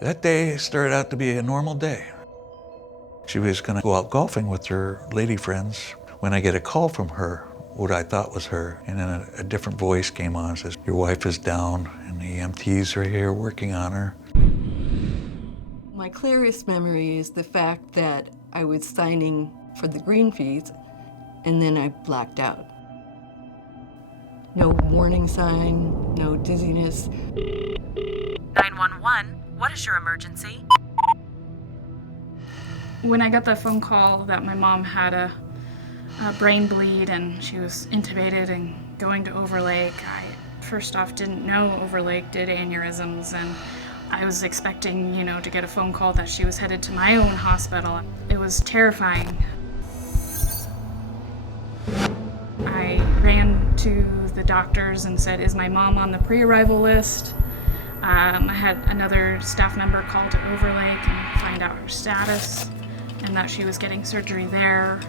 That day started out to be a normal day. She was gonna go out golfing with her lady friends when I get a call from her, what I thought was her, and then a different voice came on and says, "Your wife is down and the EMTs are here working on her." My clearest memory is the fact that I was signing for the green fees and then I blacked out. No warning sign, no dizziness. 911, what is your emergency? When I got the phone call that my mom had a brain bleed and she was intubated and going to Overlake, I first off didn't know Overlake did aneurysms, and I was expecting, to get a phone call that she was headed to my own hospital. It was terrifying. I ran to the doctors and said, "Is my mom on the pre-arrival list?" I had another staff member call to Overlake and find out her status and that she was getting surgery there.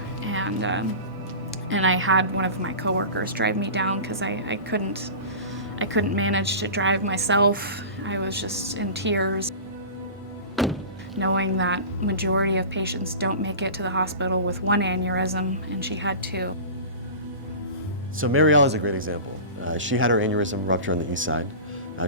And I had one of my coworkers drive me down because I couldn't manage to drive myself. I was just in tears, knowing that majority of patients don't make it to the hospital with one aneurysm, and she had two. So Marielle is a great example. She had her aneurysm rupture on the east side.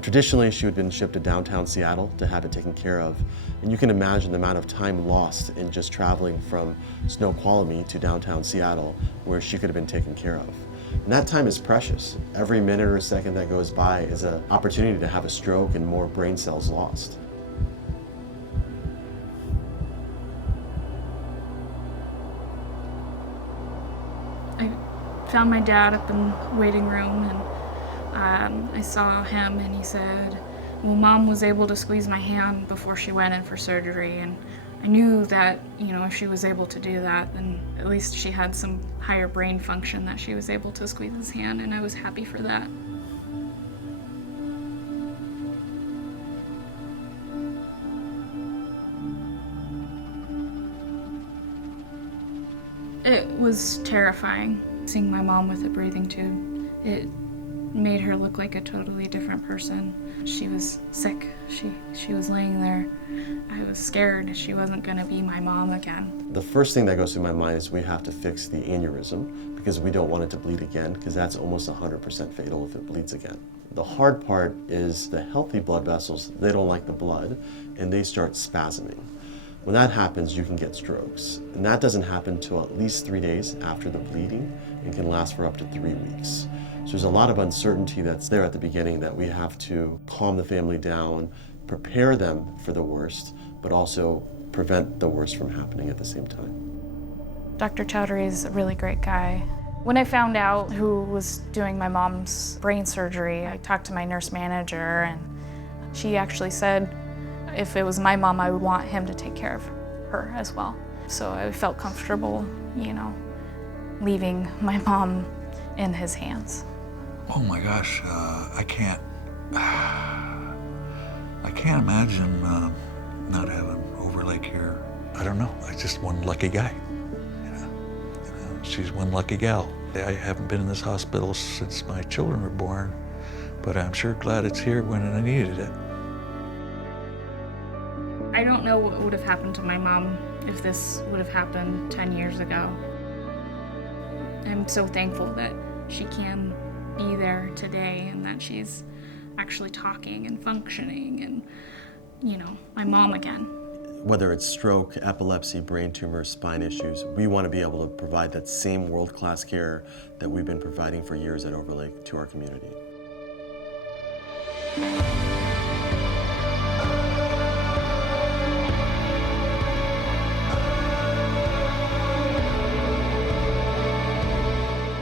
Traditionally, she had been shipped to downtown Seattle to have it taken care of. And you can imagine the amount of time lost in just traveling from Snoqualmie to downtown Seattle, where she could have been taken care of. And that time is precious. Every minute or second that goes by is an opportunity to have a stroke and more brain cells lost. I found my dad up in the waiting room, and I saw him, and he said, "Well, Mom was able to squeeze my hand before she went in for surgery," and I knew that, if she was able to do that, then at least she had some higher brain function that she was able to squeeze his hand, and I was happy for that. It was terrifying, seeing my mom with a breathing tube. It made her look like a totally different person. She was sick. She was laying there. I was scared she wasn't going to be my mom again. The first thing that goes through my mind is we have to fix the aneurysm because we don't want it to bleed again, because that's almost 100% fatal if it bleeds again. The hard part is the healthy blood vessels, they don't like the blood and they start spasming. When that happens, you can get strokes. And that doesn't happen until at least 3 days after the bleeding and can last for up to 3 weeks. So there's a lot of uncertainty that's there at the beginning that we have to calm the family down, prepare them for the worst, but also prevent the worst from happening at the same time. Dr. Chowdhury is a really great guy. When I found out who was doing my mom's brain surgery, I talked to my nurse manager, and she actually said if it was my mom, I would want him to take care of her as well. So I felt comfortable, leaving my mom in his hands. Oh my gosh, I can't imagine not having Overlake here. I don't know, I'm just one lucky guy. She's one lucky gal. I haven't been in this hospital since my children were born, but I'm sure glad it's here when I needed it. I don't know what would have happened to my mom if this would have happened 10 years ago. I'm so thankful that she can be there today and that she's actually talking and functioning and, my mom again. Whether it's stroke, epilepsy, brain tumors, spine issues, we want to be able to provide that same world-class care that we've been providing for years at Overlake to our community.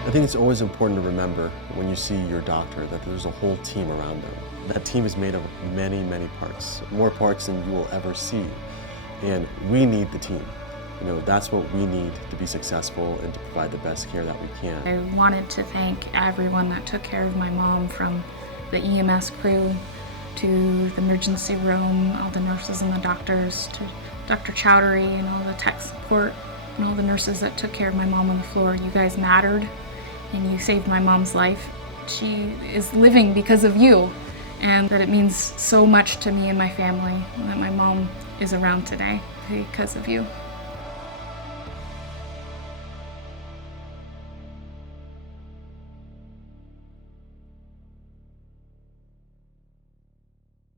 I think it's always important to remember when you see your doctor that there's a whole team around them. That team is made of many, many parts, more parts than you will ever see. And we need the team. That's what we need to be successful and to provide the best care that we can. I wanted to thank everyone that took care of my mom, from the EMS crew to the emergency room, all the nurses and the doctors, to Dr. Chowdhury and all the tech support and all the nurses that took care of my mom on the floor. You guys mattered, and you saved my mom's life. She is living because of you, and that it means so much to me and my family that my mom is around today because of you.